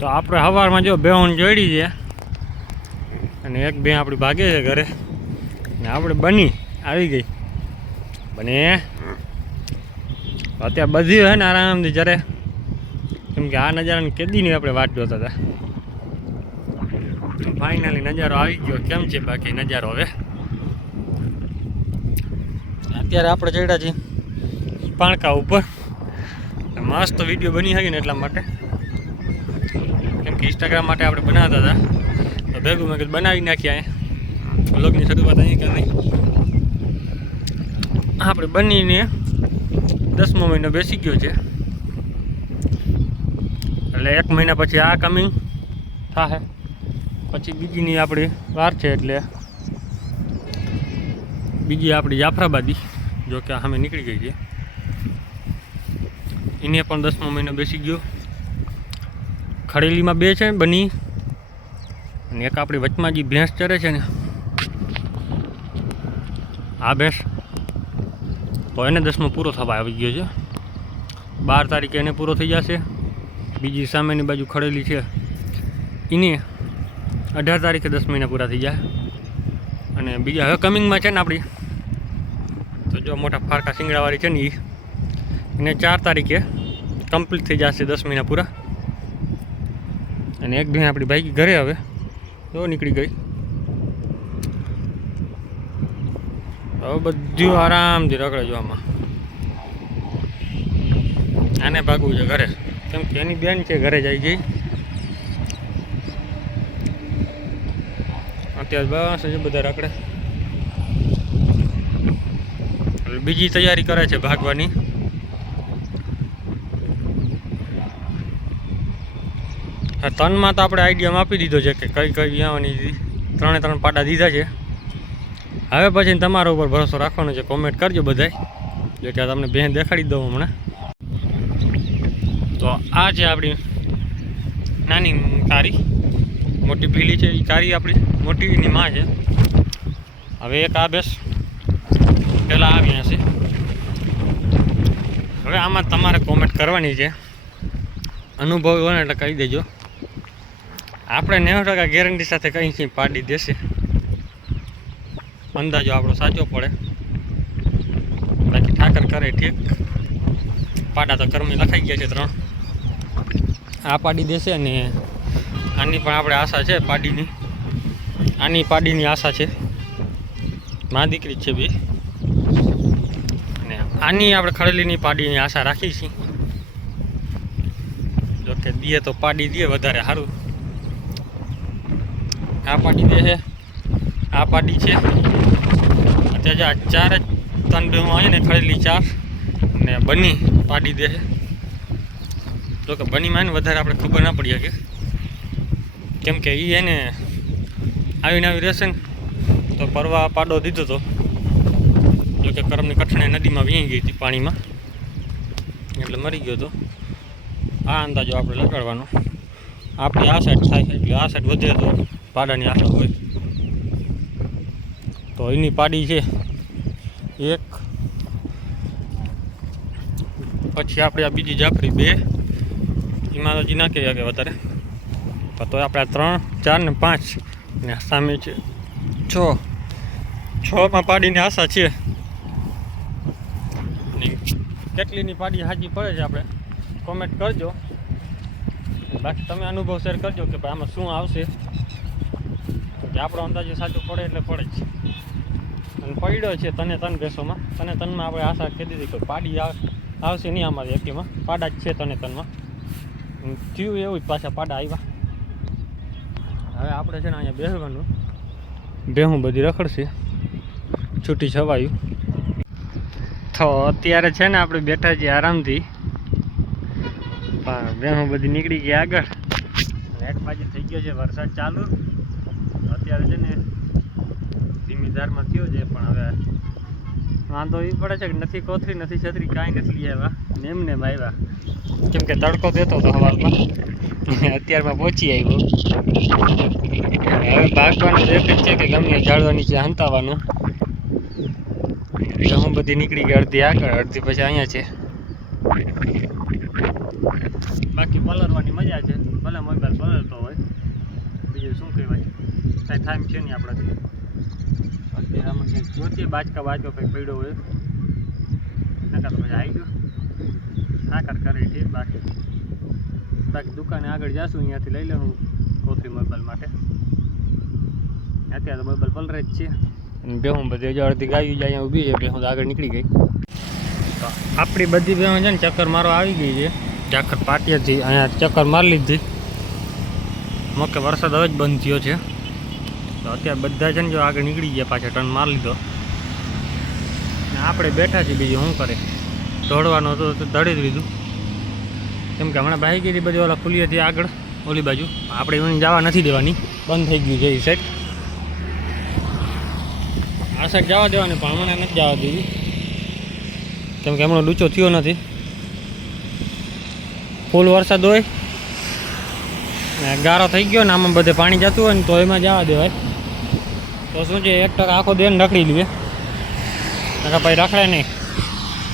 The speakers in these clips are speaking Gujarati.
તો આપણે સવારમાં જો બેહુન જોડી છે અને એક બે આપણી ભાગે છે ઘરે. ને આપણે બની આવી ગઈ. બને. અત્યારે બધી હોય ને આરામથી જ્યારે કેમ કે આ નજારાની કેદીની આપણે વાટ જોતા હતા. ફાઇનલી નજારો આવી ગયો. કેમ છે બાકી નજારો હવે? અત્યારે આપણે ચડ્યા છીએ પાણકા ઉપર. મસ્ત વીડિયો બની શકે ને એટલા માટે. કેમ ઇન્સ્ટાગ્રામ માટે આપણે બનાવતા હતા. તો ભેગું મેં બનાવી નાખ્યા લગ્નની શરૂઆત અહીં કરી. આપણે બનીને દસમો મહિનો બેસી ગયો છે. એટલે એક મહિના પછી આ કમિંગ થાય પછી બીજીની આપણી વાર છે એટલે બીજી આપણી જાફરાબાદી, જો કે સામે નીકળી ગઈ છે. એને પણ દસમો મહિનો બેસી ગયો. ખડેલીમાં બે છે બની. અને એક આપણી વચમાં જે ભેંસ ચરે છે ને. આ ભેંસ તો એને દસમો પૂરો થવા આવી ગયો છે. બાર તારીખે એને પૂરો થઈ જશે. બીજી સામેની બાજુ ખડેલી છે. એને અઢાર તારીખે દસ મહિના પૂરા થઈ જાય. અને બીજા હવે કમિંગમાં છે ને આપણી. તો જો મોટા ફારકા શિંગડાવાળી છે ને એ એને ચાર તારીખે કમ્પ્લીટ થઈ જશે દસ મહિના પૂરા. અને એક બેન આપણી બાઈક ઘરે હવે તો નીકળી ગઈ. હવે બધું આરામથી રખડે જો આમાં. આને ભાગવું છે ઘરે. કેમ કે એની બેન છે ઘરે જઈ ગઈ અત્યારે બસ હજુ બધા રખડે. બીજી તૈયારી કરે છે ભાગવાની આ તનમાં તો આપણે આઈડિયામાં આપી દીધો છે કે કઈ કઈ આવવાની ત્રણે ત્રણ પાટા દીધા છે. હવે પછી તમારા ઉપર ભરોસો રાખવાનો છે. કોમેન્ટ કરજો બધાય. જો કે તમને બેન દેખાડી દઉં હમણાં. તો આ છે આપણી નાની કારી મોટી પીલી છે એ કારી આપણી. મોટી એની માં છે. હવે એક આ બેસ. પહેલાં આવી હશે હવે આમાં તમારે કોમેન્ટ કરવાની છે. અનુભવ હોય એટલે કહી દેજો. આપણે નેવું ટકા ગેરંટી સાથે કંઈ પાડી દેશે. અંદાજો આપણો સાચો પડે. બાકી ઠાકર કરે ઠીક. પાડા તો કર્મી લખાઈ ગયા છે ત્રણ. આ પાડી દેશે અને આની પણ આપણે આશા છે પાડીની. આની પાડીની આશા છે. મા દીકરી છે બી. અને આની આપણે ખડેલીની પાડીની આશા રાખી છીએ. જોકે દીએ તો પાડી દઈએ વધારે સારું. આ પાટી દે છે, આ પાટી છે. અત્યારે ચાર જ ત્રણ બેમાં આવી ને, ખડેલી ચાર ને બની પાડી દે છે. જો કે બનીમાં ને વધારે આપણે ખબર ના પડી શકે. કેમ કે એ એને આવીને આવી રહેશે ને, તો પરવા પાડો દીધો હતો જો કે કરમની કઠણે નદીમાં વીણી ગઈ હતી પાણીમાં. એટલે મરી ગયો હતો આ અંદાજો આપણે લગાડવાનો. આપણી આ સાઈડ થાય એટલે આ સાઈડ વધે તો પાડાની આશા હોય. તો એની પાડી છે એક. પછી આપણે આ બીજી જાફરી બે. એમાં હજી ના કહેવાય વધારે. તો આપણે આ ત્રણ, ચાર ને પાંચ. ને સામે છે છ. છમાં પાડીની આશા છે. કેટલીની પાડી હાજી પડે છે આપણે? કોમેન્ટ કરજો. બાકી તમે અનુભવ શેર કરજો કે ભાઈ આમાં શું આવશે. કે આપણો અંદાજે સાચું પડે એટલે પડે જ અને પડ્યો છે તને તન બેસોમાં તને તનમાં આપણે આશા કહી દીધી કે પાડી આવે, આવશે નહીં અમારી એકીમાં. પાડા જ છે તને તનમાં. થયું એવું જ પાછા પાડા આવ્યા. હવે આપણે છે ને અહીંયા બેસવાનું બેહું બધી રખડશે. છૂટી છવાયું તો અત્યારે છે ને આપણે બેઠા છીએ આરામથી. બેહું બધી નીકળી ગઈ આગળ. એક બાજુ થઈ ગયો છે વરસાદ ચાલુ. અત્યારે છે ને ધીમી ધારમાં થયો છે, પણ હવે વાંધો એ પડે છે કે નથી કોથરી નથી છત્રી, કાંઈ નથી લઈ આવ્યા નેમ એમ આવ્યા કેમ કે તડકો દેતો હતો હવાલમાં અત્યારમાં પહોંચી આવ્યો હવે ભાગવાનું એક જ છે કે ગમે ઝાડવા નીચે હંતાવાનું. હું બધી નીકળી ગઈ અડધી આગળ, અડધી પછી અહીંયા છે. બાકી પલરવાની મજા છે. ભલે મોબાઈલ પલરતો હોય બીજું શું કહેવાય કાંઈ ટાઈમ છે નહીં આપણાથી. અત્યારે આમાં કંઈક જોતીએ બાચકા બાચકો કંઈક પડ્યો હોય. નકા તો પછી આવી ગયો. સાકર કરી ઠીક બાકી. બાકી દુકાને આગળ જાશું અહીંયાથી લઈ લઉં કોથરી મોબાઈલ માટે. અત્યારે તો મોબાઈલ પલરે જ છે. બેહું બધી હજુ અડધી ગાયું જાય ઊભી છે તો આગળ નીકળી ગઈ. તો આપણી બધી બેહું છે ને ચક્કર મારો આવી ગઈ છે. ઝાખર પાટિયાથી અહીંયા ચક્કર મારી લીધી. મોકે વરસાદ હવે જ બંધ થયો છે. તો અત્યારે બધા છે ને જો આગળ નીકળી ગયા પાછા ટર્ન માર લીધો. ને આપણે બેઠા છીએ બીજું શું કરે? દોડવાનું હતું તો દડી જ લીધું. કેમ કે હમણાં ભાઈ ગઈ બધી ઓલા ફુલિયાથી આગળ, ઓલી બાજુ. આપણે એને જવા નથી દેવાની. બંધ થઈ ગયું છે એ સાઈડ આ સાઈડ જવા દેવાની, પણ હમણાં નથી જવા દેવી. કેમ કે હમણાં લૂચો થયો નથી. ફૂલ વરસાદ હોય. ગારો થઈ ગયો ને આમાં બધે પાણી જતું હોય ને તો એમાં જવા દેવાય. તો શું છે, એક ટકા આખો દેન રખડી લઈએ નકા ભાઈ રખડે નહીં.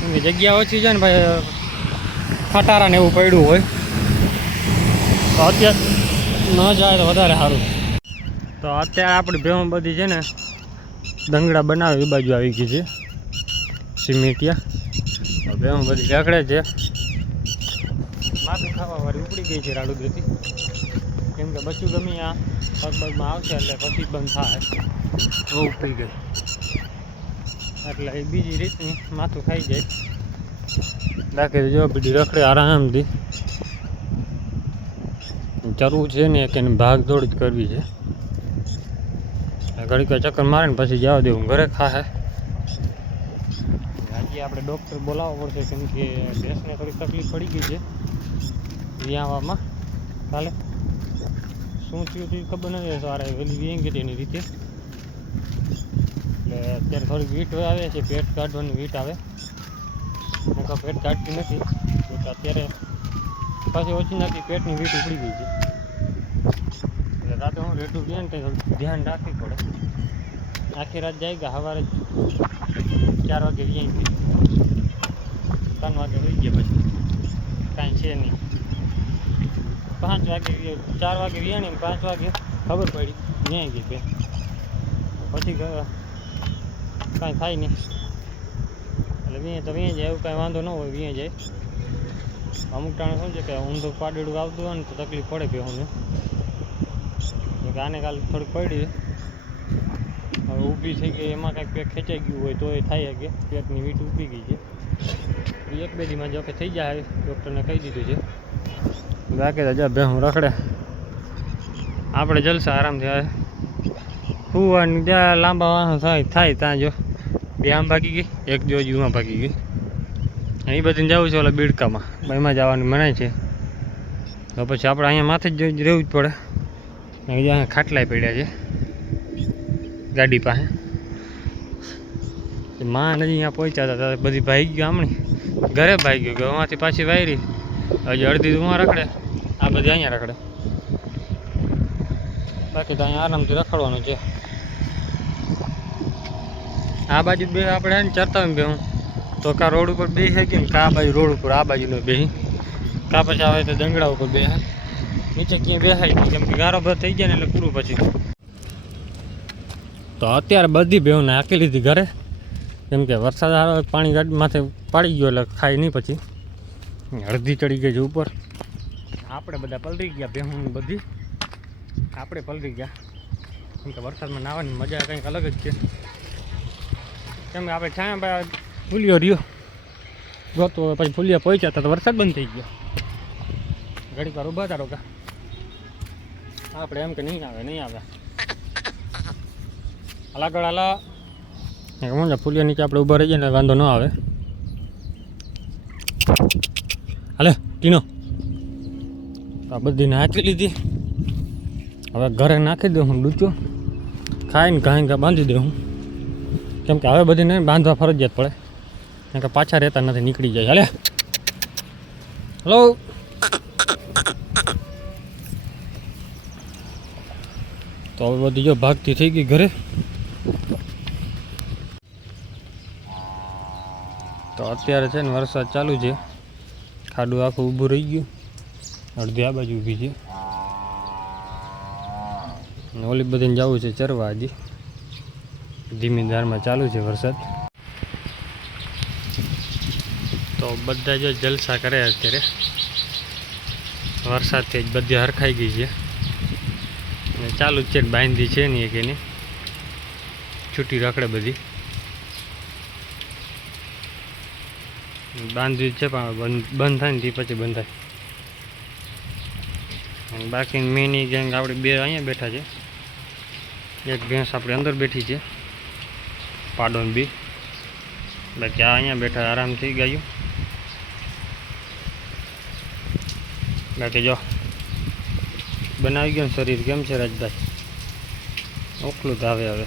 કેમ જગ્યા ઓછી છે ને ભાઈ, ખટારા ને એવું પડ્યું હોય. તો અત્યારે ન જાય તો વધારે સારું. તો અત્યારે આપણી ભેહું બધી છે ને, દંગડા બનાવે એ બાજુ આવી ગઈ છે. સિમેટિયા. તો બધી રખડે છે. માથું ખાવા વાળી ઉપડી ગઈ છે રાડુદ્રથી કેમ કે બચ્ચું ગમે આ પગબગમાં આવશે એટલે પછી બંધ થાય. બહુ થઈ ગઈ. એટલે એ બીજી રીતની માથું ખાઈ જાય. બાકી જો બીજી રખડે આરામથી. ચરવું છે ને કે ભાગ દોડ જ કરવી છે. ઘડીક ચક્કર મારે ને પછી જવા દેવું ઘરે ખાહે. આજે આપણે ડૉક્ટર બોલાવવો પડશે કેમ કે ભેંસને થોડી તકલીફ પડી ગઈ છે. વિયાવામાં કાલે શું થયું હતું ખબર નથી સવારે વહેલી વેંગી એની રીતે. એટલે અત્યારે થોડીક વીટ આવે છે પેટ કાઢવાની વીટ આવે. નકર પેટ કાઢતી નથી અત્યારે પાછી ઓછી નાખી પેટની વીટ ઉપડી ગઈ છે. એટલે રાતે હું રેટું ગયા ને કંઈ થોડું ધ્યાન રાખવી પડે. આખી રાત જાય ગયા સવારે ચાર વાગે વ્યાઈ ગઈ ત્રણ વાગે હોઈ ગયા પછી? કાંઈ છે નહીં. પાંચ વાગે ચાર વાગે વિયાણી પાંચ વાગે ખબર પડી. વ્યાઈ ગઈ બે પછી કાંઈ થાય નહીં. એટલે વ્યાય તો વ્યાય જાય, એવું કાંઈ વાંધો ન હોય, વ્યાય જાય. અમુક ટાણે શું છે કે ઊંધું પાડેડું આવતું હોય ને તો તકલીફ પડે કે હું આને કાલે થોડીક પડી. હવે ઊભી થઈ ગઈ, એમાં કાંઈક પેક ખેંચાઈ ગયું હોય તો એ થાય કે પેકની વીટ ઊભી ગઈ છે. એક બે દીમાં જો કે થઈ જાય, ડૉક્ટરને કહી દીધું છે. બાકી તો જા ભેહું રખડે. આપણે જલસા આરામથી આવે. ફૂવાની જ્યાં લાંબા વાહન થાય થાય ત્યાં જો. બે આમ ભાગી ગઈ, એક જો જુમાં ભાગી ગઈ. અહીં બધી જવું છે ઓલા બીડકામાં. એમાં જવાનું મનાય છે. તો પછી આપણે અહીંયા માથે જ રહેવું જ પડે. અહીંયા ખાટલાય પડ્યા છે. ગાડી પાસે. માં નથી અહીંયા પહોંચ્યા હતા બધી ભાઈ ગયો આમણી. ઘરે ભાઈ ગયો ઘરમાંથી પાછી વાયરી. હજી અડધી ધુમા રખડે. આ બધી અહીંયા રખડે. બાકી તો અહીંયા આરામથી રખડવાનું છે. આ બાજુ બે આપણે હે ને ચરતા હોય બે હું. તો કા રોડ ઉપર બે છે કે કા બાજુ રોડ ઉપર, આ બાજુનો બે કા પછી આવે તો દંગડા ઉપર બે નીચે ક્યાંય બેસાય કેમ કે ગારો ભર થઈ જાય ને એટલે પૂરું પછી. તો અત્યારે બધી બેવને હાકી લીધી ઘરે. કેમ કે વરસાદ આવે, પાણી માથે પાડી ગયો એટલે ખાય નહીં પછી. હળદી ચડી ગઈ છે ઉપર. આપણે બધા પલરી ગયા ભેહું બધી. આપણે પલરી ગયા. કેમ કે વરસાદમાં નાવાની મજા કંઈક અલગ જ છે. કેમ કે આપણે છાયા ફૂલિયો રહ્યો. જોતો પછી ફૂલિયા પહોંચ્યા હતા તો વરસાદ બંધ થઈ ગયો. ઘડીક વાર ઊભા હતા રોકા. આપણે એમ કે નહીં આવે નહીં આવે. આલા ગળ આલા હું ફૂલિયા નીચે આપણે ઊભા રહીએ ને વાંધો ન આવે. હાલે, ટીનો. આ બધી નાખી લીધી. હવે ઘરે નાખી દઉં હું લૂચો ખાઈને ઘાય ઘા બાંધી દઉં કેમ કે હવે બધીને બાંધવા ફરજિયાત પડે. કેમ કે પાછા રહેતા નથી, નીકળી જાય. હાલે. હલો તો હવે બધી જો ભાગતી થઈ ગઈ ઘરે. તો અત્યારે છે ને વરસાદ ચાલુ છે. ખાડું આખું ઊભું રહી ગયું. અડધી આ બાજુ ઊભી છે. અને ઓલી બધીને જવું છે ચરવા હજી. ધીમી ધારમાં ચાલુ છે વરસાદ. તો બધા જો જલસા કરે અત્યારે. વરસાદથી જ બધી હરખાઈ ગઈ છે. અને ચાલુ જ છે બાંધી છે નહીં એક એની. છૂટી રખડે બધી. બાંધવી છે પણ બંધ થાય ને તે પછી બંધ થાય અને બાકી મેની ગેંગ આપણે બે અહીંયા બેઠા છે. એક ભેંસ આપણે અંદર બેઠી છે. પાડોન બી. બાકી આ અહીંયા બેઠા આરામ થઈ ગયું. બાકી જો, બનાવી ગયું શરીર, કેમ છે રાજભાઈ? ઓખલું ધાવે હવે.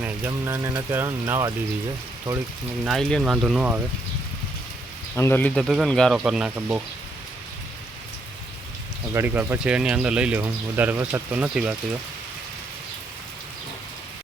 ને જમનાને અત્યારે નાવા દીધી છે. થોડીક નાહી લે વાંધો ન આવે. અંદર લીધે ભેગો ને ગારો કરી નાખે બહુ? ઘડીક વાર પછી એની અંદર લઈ લેવું વધારે વરસાદ તો નથી બાકી તો